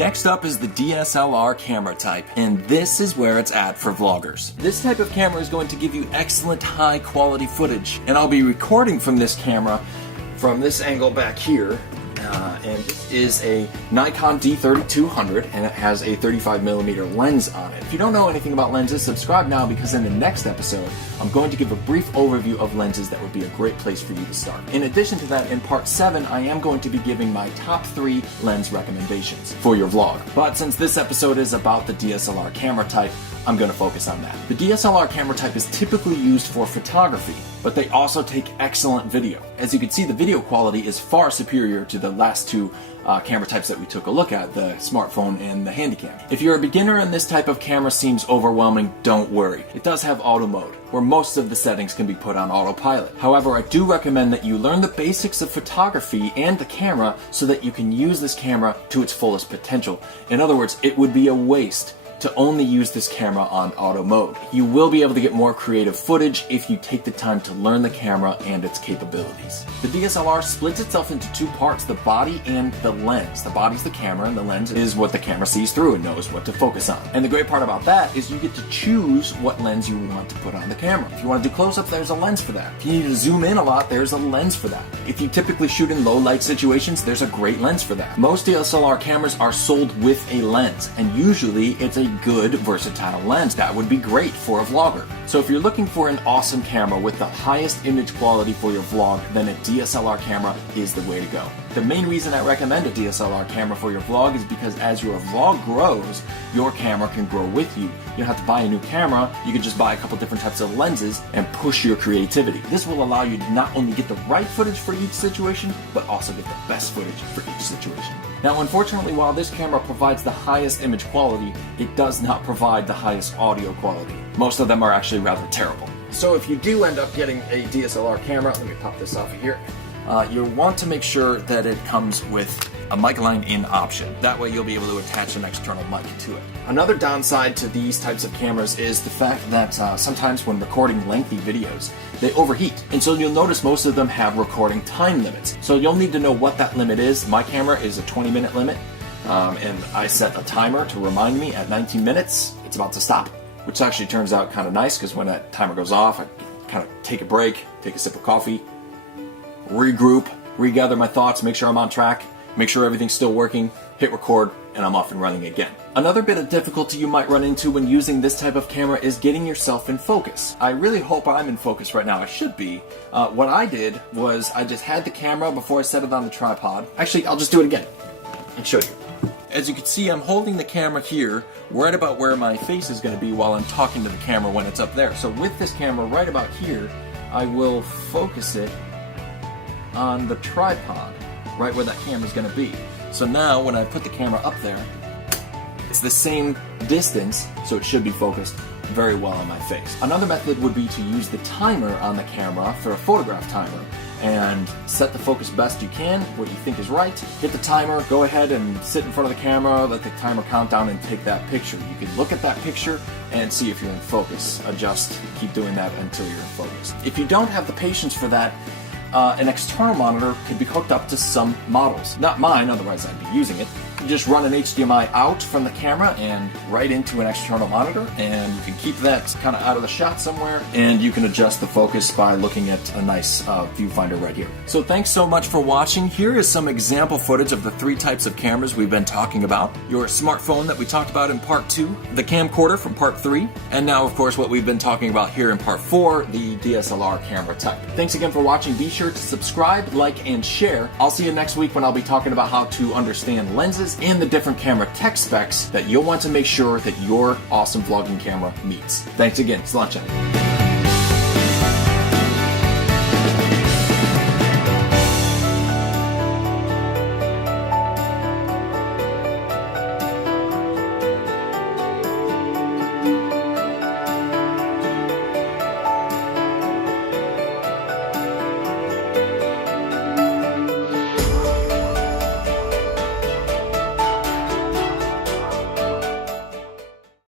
Next up is the DSLR camera type, and this is where it's at for vloggers. This type of camera is going to give you excellent high quality footage, and I'll be recording from this camera from this angle back here. And this is a Nikon D3200, and it has a 35mm lens on it. If you don't know anything about lenses, subscribe now, because in the next episode I'm going to give a brief overview of lenses that would be a great place for you to start. In addition to that, in part 7 I am going to be giving my top 3 lens recommendations for your vlog. But since this episode is about the DSLR camera type, I'm going to focus on that. The DSLR camera type is typically used for photography, but they also take excellent video. As you can see, the video quality is far superior to the last two camera types that we took a look at, the smartphone and the handycam. If you're a beginner and this type of camera seems overwhelming, don't worry. It does have auto mode, where most of the settings can be put on autopilot. However, I do recommend that you learn the basics of photography and the camera so that you can use this camera to its fullest potential. In other words, it would be a waste to only use this camera on auto mode. You will be able to get more creative footage if you take the time to learn the camera and its capabilities. The DSLR splits itself into two parts, the body and the lens. The body's the camera and the lens is what the camera sees through and knows what to focus on. And the great part about that is you get to choose what lens you want to put on the camera. If you want to do close-up, there's a lens for that. If you need to zoom in a lot, there's a lens for that. If you typically shoot in low light situations, there's a great lens for that. Most DSLR cameras are sold with a lens, and usually it's a good versatile lens. That would be great for a vlogger. So if you're looking for an awesome camera with the highest image quality for your vlog, then a DSLR camera is the way to go. The main reason I recommend a DSLR camera for your vlog is because as your vlog grows, your camera can grow with you. You don't have to buy a new camera, you can just buy a couple different types of lenses and push your creativity. This will allow you to not only get the right footage for each situation, but also get the best footage for each situation. Now, unfortunately, while this camera provides the highest image quality, it does not provide the highest audio quality. Most of them are actually rather terrible. So if you do end up getting a DSLR camera, let me pop this off of here, you'll want to make sure that it comes with a mic line in option. That way you'll be able to attach an external mic to it. Another downside to these types of cameras is the fact that sometimes when recording lengthy videos, they overheat. And so you'll notice most of them have recording time limits. So you'll need to know what that limit is. My camera is a 20-minute limit, and I set a timer to remind me at 19 minutes it's about to stop, which actually turns out kind of nice, because when that timer goes off, I kind of take a break, take a sip of coffee, regroup, regather my thoughts, make sure I'm on track, make sure everything's still working, hit record, and I'm off and running again. Another bit of difficulty you might run into when using this type of camera is getting yourself in focus. I really hope I'm in focus right now. I should be. What I did was I just had the camera before I set it on the tripod. Actually, I'll just do it again and show you. As you can see, I'm holding the camera here right about where my face is going to be while I'm talking to the camera when it's up there. So with this camera right about here, I will focus it on the tripod, right where that camera's going to be. So now when I put the camera up there, it's the same distance, so it should be focused very well on my face. Another method would be to use the timer on the camera for a photograph timer and set the focus best you can, what you think is right. Hit the timer, go ahead and sit in front of the camera, let the timer count down and take that picture. You can look at that picture and see if you're in focus. Adjust, keep doing that until you're in focus. If you don't have the patience for that, an external monitor could be hooked up to some models. Not mine, otherwise I'd be using it. You just run an HDMI out from the camera and right into an external monitor, and you can keep that kind of out of the shot somewhere, and you can adjust the focus by looking at a nice viewfinder right here. So thanks so much for watching. Here is some example footage of the 3 types of cameras we've been talking about. Your smartphone that we talked about in part 2, the camcorder from part 3, and now of course what we've been talking about here in part 4, the DSLR camera type. Thanks again for watching. Be sure to subscribe, like, and share. I'll see you next week when I'll be talking about how to understand lenses and the different camera tech specs that you'll want to make sure that your awesome vlogging camera meets. Thanks again. It's lunch.